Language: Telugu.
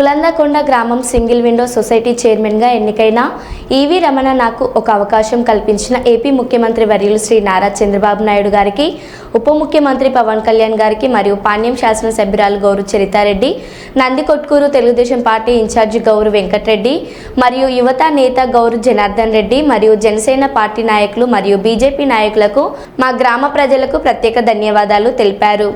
ఉలందకొండ గ్రామం సింగిల్ విండో సొసైటీ చైర్మన్గా ఎన్నికైన ఈవి రమణ నాకు ఒక అవకాశం కల్పించిన ఏపీ ముఖ్యమంత్రి వర్యులు శ్రీ నారా చంద్రబాబు నాయుడు గారికి, ఉప ముఖ్యమంత్రి పవన్ కళ్యాణ్ గారికి మరియు పాణ్యం శాసనసభ్యురాలు గౌరు చరితారెడ్డి, నందికొట్కూరు తెలుగుదేశం పార్టీ ఇన్ఛార్జి గౌరు వెంకటరెడ్డి మరియు యువత నేత గౌరు జనార్దన్ రెడ్డి మరియు జనసేన పార్టీ నాయకులు మరియు బీజేపీ నాయకులకు మా గ్రామ ప్రజలకు ప్రత్యేక ధన్యవాదాలు తెలిపారు.